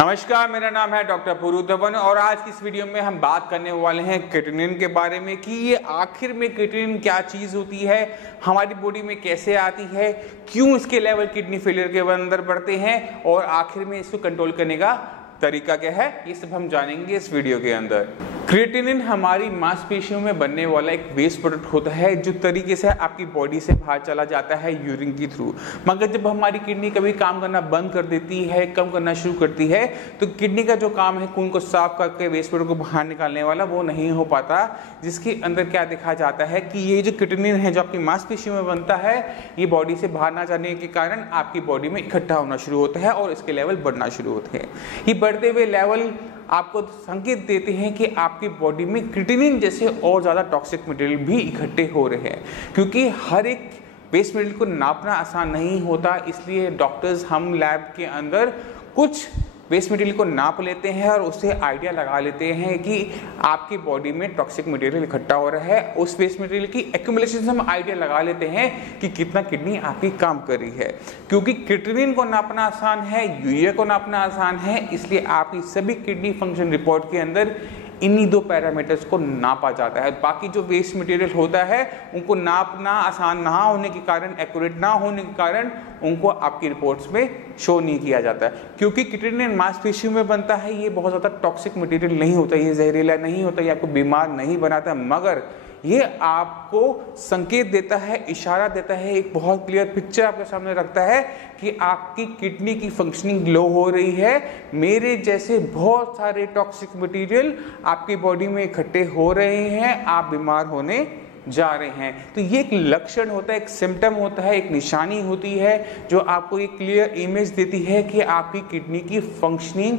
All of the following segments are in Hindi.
नमस्कार, मेरा नाम है डॉक्टर पुरु धवन और आज की इस वीडियो में हम बात करने वाले हैं क्रिएटिनिन के बारे में कि ये आखिर में क्रिएटिनिन क्या चीज़ होती है, हमारी बॉडी में कैसे आती है, क्यों इसके लेवल किडनी फेलियर के अंदर बढ़ते हैं और आखिर में इसको कंट्रोल करने का तरीका क्या है, ये सब हम जानेंगे इस वीडियो के अंदर। क्रिएटिनिन हमारी मांसपेशियों में बनने वाला एक वेस्ट प्रोडक्ट होता है जो तरीके से आपकी बॉडी से बाहर चला जाता है यूरिन के थ्रू। मगर जब हमारी किडनी कभी काम करना बंद कर देती है, कम करना शुरू करती है, तो किडनी का जो काम है खून को साफ करके वेस्ट प्रोडक्ट को बाहर निकालने वाला, वो नहीं हो पाता। जिसके अंदर क्या देखा जाता है कि ये जो क्रिएटिनिन है जो आपकी मांसपेशियों में बनता है, ये बॉडी से बाहर ना जाने के कारण आपकी बॉडी में इकट्ठा होना शुरू होता है और इसके लेवल बढ़ना शुरू होते हैं। ये बढ़ते हुए लेवल आपको संकेत देते हैं कि आपकी बॉडी में क्रिएटिनिन जैसे और ज़्यादा टॉक्सिक मटेरियल भी इकट्ठे हो रहे हैं। क्योंकि हर एक वेस्ट मटेरियल को नापना आसान नहीं होता, इसलिए डॉक्टर्स हम लैब के अंदर कुछ वेस्ट मटेरियल को नाप लेते हैं और उससे आइडिया लगा लेते हैं कि आपकी बॉडी में टॉक्सिक मटेरियल इकट्ठा हो रहा है। उस वेस्ट मटेरियल की एक्यूमुलेशन से हम आइडिया लगा लेते हैं कि कितना किडनी आपकी काम कर रही है। क्योंकि क्रिएटिनिन को नापना आसान है, यूरिया को नापना आसान है, इसलिए आपकी सभी किडनी फंक्शन रिपोर्ट के अंदर इन्हीं दो पैरामीटर्स को नापा जाता है। बाकी जो वेस्ट मटेरियल होता है उनको नापना आसान ना होने के कारण, एक्यूरेट ना होने के कारण उनको आपकी रिपोर्ट्स में शो नहीं किया जाता है। क्योंकि क्रिएटिनिन मांसपेशियों में बनता है, ये बहुत ज़्यादा टॉक्सिक मटेरियल नहीं होता, ये जहरीला नहीं होता, ये आपको बीमार नहीं बनाता, मगर ये आपको संकेत देता है, इशारा देता है, एक बहुत क्लियर पिक्चर आपके सामने रखता है कि आपकी किडनी की फंक्शनिंग लो हो रही है। मेरे जैसे बहुत सारे टॉक्सिक मटेरियल आपकी बॉडी में इकट्ठे हो रहे हैं, आप बीमार होने जा रहे हैं। तो ये एक लक्षण होता है, एक सिम्टम होता है, एक निशानी होती है जो आपको एक क्लियर इमेज देती है कि आपकी किडनी की फंक्शनिंग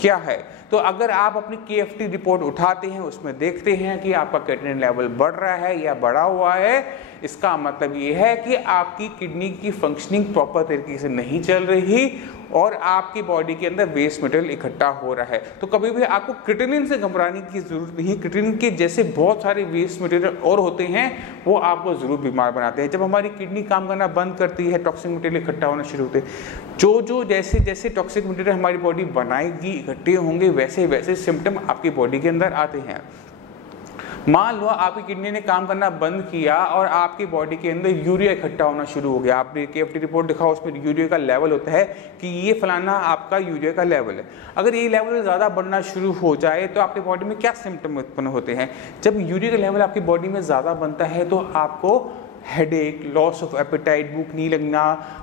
क्या है। तो अगर आप अपनी KFT रिपोर्ट उठाते हैं, उसमें देखते हैं कि आपका क्रिएटिनिन लेवल बढ़ रहा है या बढ़ा हुआ है, इसका मतलब ये है कि आपकी किडनी की फंक्शनिंग प्रॉपर तरीके से नहीं चल रही और आपकी बॉडी के अंदर वेस्ट मटेरियल इकट्ठा हो रहा है। तो कभी भी आपको क्रिएटिनिन से घबराने की जरूरत नहीं। क्रिएटिनिन के जैसे बहुत सारे वेस्ट मटेरियल और होते हैं, वो आपको जरूर बीमार बनाते हैं। जब हमारी किडनी काम करना बंद करती है, टॉक्सिक मटेरियल इकट्ठा होना शुरू होते हैं। जो जैसे जैसे टॉक्सिक मटेरियल हमारी बॉडी बनाएगी, इकट्ठे होंगे, वैसे वैसे सिम्टम आपकी बॉडी के अंदर आते हैं। मान लो आपकी किडनी ने काम करना बंद किया और आपकी बॉडी के अंदर यूरिया इकट्ठा होना शुरू हो गया। आपने KFT रिपोर्ट दिखा, उसमें यूरिया का लेवल होता है कि ये फलाना आपका यूरिया का लेवल है। अगर ये लेवल ज़्यादा बढ़ना शुरू हो जाए तो आपकी बॉडी में क्या सिम्टम उत्पन्न होते हैं? जब यूरिया का लेवल आपकी बॉडी में ज़्यादा बनता है तो आपको हेडेक, लॉस ऑफ एपेटाइट, भूख नहीं लगना,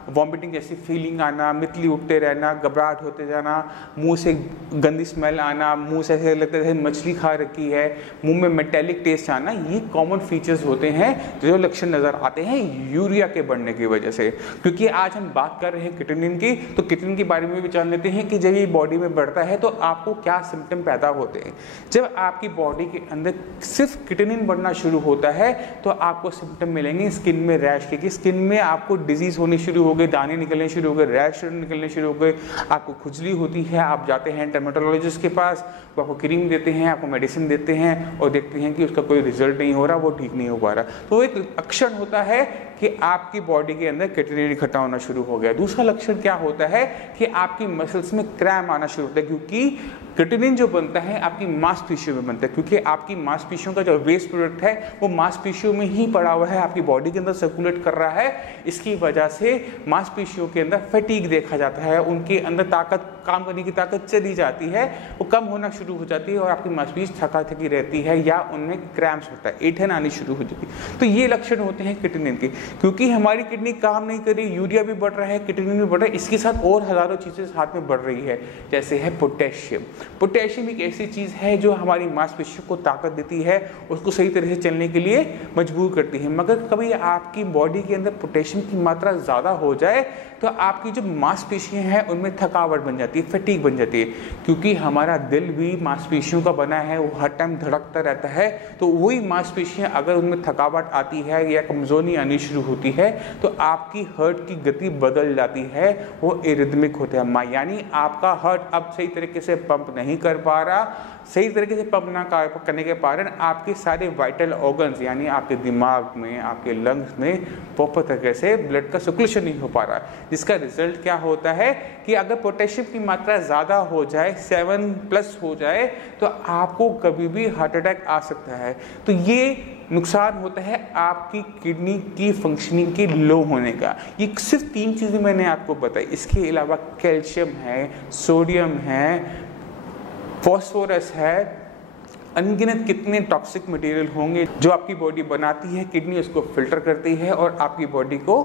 वॉमिटिंग जैसी फीलिंग आना, मितली उठते रहना, घबराहट होते जाना, मुंह से गंदी स्मेल आना, मुंह से ऐसे लगता है मछली खा रखी है, मुंह में मेटेलिक टेस्ट आना, ये कॉमन फीचर्स होते हैं जो लक्षण नज़र आते हैं यूरिया के बढ़ने की वजह से। क्योंकि आज हम बात कर रहे हैं क्रिएटिनिन की, तो क्रिएटिनिन के बारे में भी जान लेते हैं कि जब ये बॉडी में बढ़ता है तो आपको क्या सिम्टम पैदा होते हैं। जब आपकी बॉडी के अंदर सिर्फ क्रिएटिनिन बढ़ना शुरू होता है तो आपको सिम्टम मिलेंगे स्किन में रैश के, स्किन में आपको डिजीज होनी शुरू हो गई, दाने निकलने शुरू हो गए, रैश निकलने शुरू हो गए, आपको खुजली होती है। आप जाते हैं डर्मेटोलॉजिस्ट के पास, वो आपको क्रीम देते हैं, आपको मेडिसिन देते हैं और देखते हैं कि उसका कोई रिजल्ट नहीं हो रहा, वो ठीक नहीं हो पा रहा। तो एक लक्षण होता है कि आपकी बॉडी के अंदर क्रिएटिनिन इकट्ठा होना शुरू हो गया। दूसरा लक्षण क्या होता है कि आपकी मसल्स में क्रैम्प आना शुरू होता है। क्योंकि क्रिएटिनिन जो बनता है आपकी मांसपेशियों में बनता है, क्योंकि आपकी मांसपेशियों का जो वेस्ट प्रोडक्ट है वो मांसपेशियों में ही पड़ा हुआ है, आपकी बॉडी के अंदर सर्कुलेट कर रहा है। इसकी वजह से मांसपेशियों के अंदर फटीग देखा जाता है, उनके अंदर ताकत, काम करने की ताकत चली जाती है, वो कम होना शुरू हो जाती है और आपकी मांसपेशी थका थकी रहती है या उनमें क्रैम्प्स होता है, ऐंठन आनी शुरू हो जाती है। तो ये लक्षण होते हैं क्रिएटिनिन के। क्योंकि हमारी किडनी काम नहीं कर रही, यूरिया भी बढ़ रहा है, क्रिएटिनिन भी बढ़ रहा है, इसके साथ और हजारों चीज़ें साथ में बढ़ रही है। जैसे है पोटेशियम। पोटेशियम एक ऐसी चीज़ है जो हमारी मांसपेशियों को ताकत देती है, उसको सही तरह से चलने के लिए मजबूर करती है। मगर कभी आपकी बॉडी के अंदर पोटेशियम की मात्रा ज़्यादा हो जाए तो आपकी जो मांसपेशियां हैं उनमें थकावट बन जाती है, फटीग बन जाती है। क्योंकि हमारा दिल भी मांसपेशियों का बना है, वो हर टाइम धड़कता रहता है। तो वही मांसपेशियां अगर उनमें थकावट आती है या कमजोरी आनी शुरू होती है तो आपकी हार्ट की गति बदल जाती है, वो एरिथमिक होता है, यानी आपका हार्ट अब सही तरीके से पंप नहीं कर पा रहा, सही तरीके से पंप ना करने के कारण आपके सारे वाइटल ऑर्गन्स यानी आपके दिमाग में, आपके लंग्स में प्रॉपर तरीके से ब्लड का सर्कुलेशन नहीं हो पा रहा, जिसका रिजल्ट क्या होता है कि अगर पोटेशियम की मात्रा ज़्यादा हो जाए, 7+ हो जाए, तो आपको कभी भी हार्ट अटैक आ सकता है। तो ये नुकसान होता है आपकी किडनी की फंक्शनिंग के लो होने का। ये सिर्फ 3 चीज़ें मैंने आपको बताई, इसके अलावा कैल्शियम है, सोडियम है, फॉस्फोरस है, अनगिनत कितने टॉक्सिक मटेरियल होंगे जो आपकी बॉडी बनाती है, किडनी उसको फिल्टर करती है और आपकी बॉडी को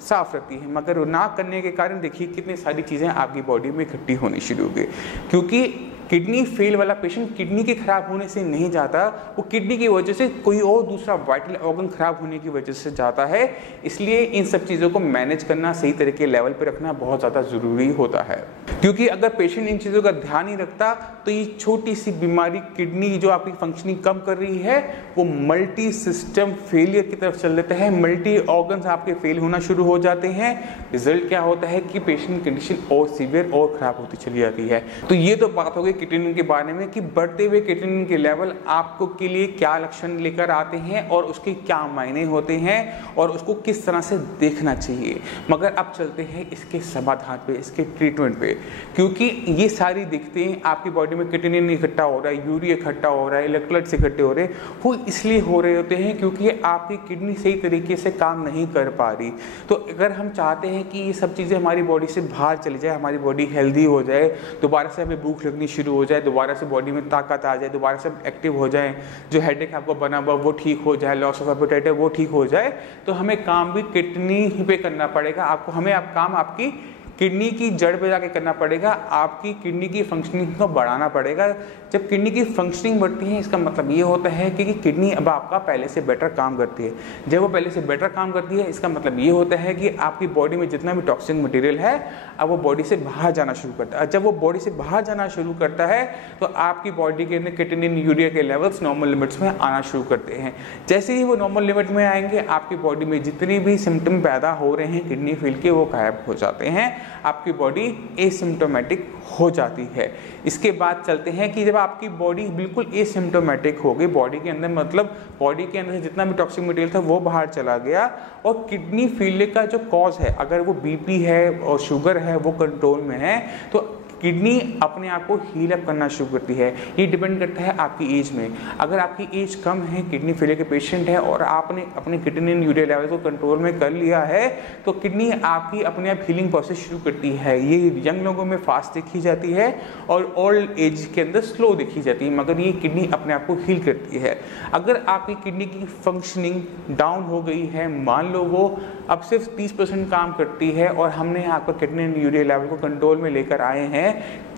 साफ रखती है। मगर वो ना करने के कारण देखिए कितनी सारी चीज़ें आपकी बॉडी में इकट्ठी होनी शुरू हो गई, क्योंकि किडनी फेल वाला पेशेंट किडनी के खराब होने से नहीं जाता, वो किडनी की वजह से कोई और दूसरा वाइटल ऑर्गन खराब होने की वजह से जाता है। इसलिए इन सब चीज़ों को मैनेज करना, सही तरीके के लेवल पे रखना बहुत ज़्यादा ज़रूरी होता है, क्योंकि अगर पेशेंट इन चीज़ों का ध्यान नहीं रखता तो ये छोटी सी बीमारी किडनी जो आपकी फंक्शनिंग कम कर रही है वो मल्टी सिस्टम फेलियर की तरफ चल देता है, मल्टी ऑर्गन्स आपके फेल होना शुरू हो जाते हैं। रिजल्ट क्या होता है कि पेशेंट कंडीशन और सीवियर और ख़राब होती चली जाती है। तो ये तो बात हो गई क्रिएटिनिन के बारे में कि बढ़ते हुए क्रिएटिनिन के लेवल आपको के लिए क्या लक्षण लेकर आते हैं और उसके क्या मायने होते हैं और उसको किस तरह से देखना चाहिए। मगर अब चलते हैं इसके समाधान पे, इसके ट्रीटमेंट पे, क्योंकि ये सारी दिक्कतें आपकी बॉडी में क्रिएटिनिन इकट्ठा हो रहा है, यूरिया इकट्ठा हो रहा है, इलेक्ट्रोलाइट्स इकट्ठे हो रहे हैं, वो इसलिए हो रहे होते हैं क्योंकि आपकी किडनी सही तरीके से काम नहीं कर पा रही। तो अगर हम चाहते हैं कि ये सब चीज़ें हमारी बॉडी से बाहर चली जाए, हमारी बॉडी हेल्दी हो जाए, दोबारा से हमें भूख लगनी शुरू हो जाए, दोबारा से बॉडी में ताकत आ जाए, दोबारा से एक्टिव हो जाए, जो हेडेक आपको बना हुआ वो ठीक हो जाए, लॉस ऑफ एपेटाइट है वो ठीक हो जाए, तो हमें काम भी किडनी ही पे करना पड़ेगा। हमें काम आपकी किडनी की जड़ पे जाके करना पड़ेगा, आपकी किडनी की फंक्शनिंग को बढ़ाना पड़ेगा। जब किडनी की फंक्शनिंग बढ़ती है इसका मतलब ये होता है कि किडनी अब आपका पहले से बेटर काम करती है। जब वो पहले से बेटर काम करती है इसका मतलब ये होता है कि आपकी बॉडी में जितना भी टॉक्सिक मटेरियल है अब वो बॉडी से बाहर जाना शुरू करता है। जब वो बॉडी से बाहर जाना शुरू करता है तो आपकी बॉडी के अंदर क्रिएटिनिन, यूरिया के लेवल्स नॉर्मल लिमिट्स में आना शुरू करते हैं। जैसे ही वो नॉर्मल लिमिट में आएंगे आपकी बॉडी में जितने भी सिम्टम पैदा हो रहे हैं किडनी फेल के वो गायब हो जाते हैं, आपकी बॉडी एसिम्प्टोमेटिक हो जाती है। इसके बाद चलते हैं कि जब आपकी बॉडी बिल्कुल एसिम्प्टोमेटिक हो गई, बॉडी के अंदर मतलब बॉडी के अंदर जितना भी टॉक्सिक मटेरियल था वो बाहर चला गया और किडनी फेलियर का जो कॉज है, अगर वो बीपी है और शुगर है वो कंट्रोल में है, तो किडनी अपने आप को हील अप करना शुरू करती है। ये डिपेंड करता है आपकी एज में। अगर आपकी एज कम है, किडनी फेलियर के पेशेंट है और आपने अपने क्रिएटिनिन, यूरिया लेवल को कंट्रोल में कर लिया है तो किडनी आपकी अपने आप हीलिंग प्रोसेस शुरू करती है। ये यंग लोगों में फास्ट देखी जाती है और ओल्ड एज के अंदर स्लो देखी जाती है, मगर ये किडनी अपने आप को हील करती है। अगर आपकी किडनी की फंक्शनिंग डाउन हो गई है, मान लो वो अब सिर्फ 30% काम करती है और हमने आपका क्रिएटिनिन, यूरिया लेवल को कंट्रोल में लेकर आए हैं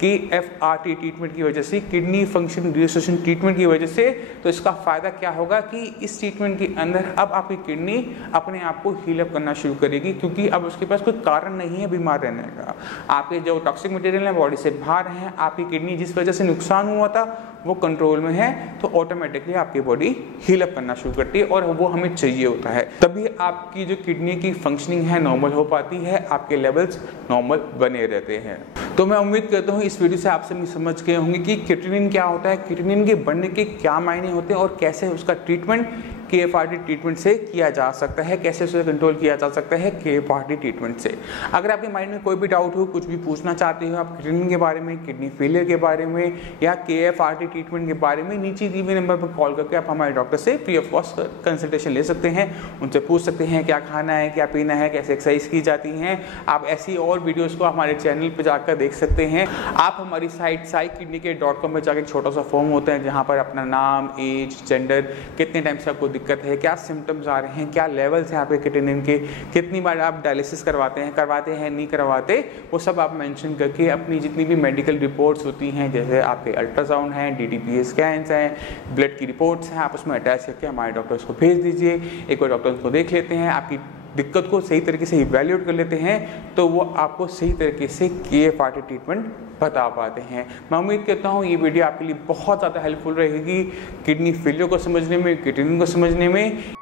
कि FRT ट्रीटमेंट की वजह से, किडनी फंक्शन रिस्टोरेशन ट्रीटमेंट की वजह से, तो इसका फायदा क्या होगा कि इस ट्रीटमेंट के अंदर अब आपकी किडनी अपने आप को हील अप करना शुरू करेगी, क्योंकि अब उसके पास कोई कारण नहीं है बीमार रहने का। आपके जो टॉक्सिक मटेरियल है बॉडी से बाहर हैं, आपकी किडनी जिस वजह से नुकसान हुआ था वो कंट्रोल में है, तो ऑटोमेटिकली आपकी बॉडी हील अप करना शुरू करती है और वो हमें चाहिए होता है। तभी आपकी जो किडनी की फंक्शनिंग है नॉर्मल हो पाती है, आपके लेवल्स नॉर्मल बने रहते हैं। तो मैं उम्मीद करता हूँ इस वीडियो से आप सभी समझ गए होंगे कि क्रिएटिनिन क्या होता है, क्रिएटिनिन के बढ़ने के क्या मायने होते हैं और कैसे उसका ट्रीटमेंट KFRT ट्रीटमेंट से किया जा सकता है, कैसे उसे कंट्रोल किया जा सकता है KFRT ट्रीटमेंट से। अगर आपके माइंड में कोई भी डाउट हो, कुछ भी पूछना चाहते हो आप क्रिएटिनिन के बारे में, किडनी फेलियर के बारे में या KFRT ट्रीटमेंट के बारे में, नीचे दिए हुए नंबर पर कॉल करके आप हमारे डॉक्टर से फ्री ऑफ कॉस्ट कंसल्टेशन ले सकते हैं। उनसे पूछ सकते हैं क्या खाना है, क्या पीना है, कैसे एक्सरसाइज की जाती हैं। आप ऐसी और वीडियोज़ को हमारे चैनल पर जाकर देख सकते हैं। आप हमारी साइट saikidney.com में जाकर एक छोटा सा फॉर्म होता है जहाँ पर अपना नाम, एज, जेंडर, कितने टाइम से आपको दिक्कत है, क्या सिम्टम्स आ रहे हैं, क्या लेवल्स हैं आपके क्रिएटिनिन के, कितनी बार आप डायलिसिस करवाते हैं नहीं करवाते, वो सब आप मेंशन करके अपनी जितनी भी मेडिकल रिपोर्ट्स होती हैं, जैसे आपके अल्ट्रासाउंड हैं, DTPA स्कैन्स हैं, ब्लड की रिपोर्ट्स हैं, आप उसमें अटैच करके हमारे डॉक्टर्स को भेज दीजिए। एक बार डॉक्टर्स को देख लेते हैं, आपकी दिक्कत को सही तरीके से इवैल्यूएट कर लेते हैं, तो वो आपको सही तरीके से KFRT ट्रीटमेंट बता पाते हैं। मैं उम्मीद करता हूँ ये वीडियो आपके लिए बहुत ज़्यादा हेल्पफुल रहेगी किडनी फेलियर को समझने में, क्रिएटिनिन को समझने में।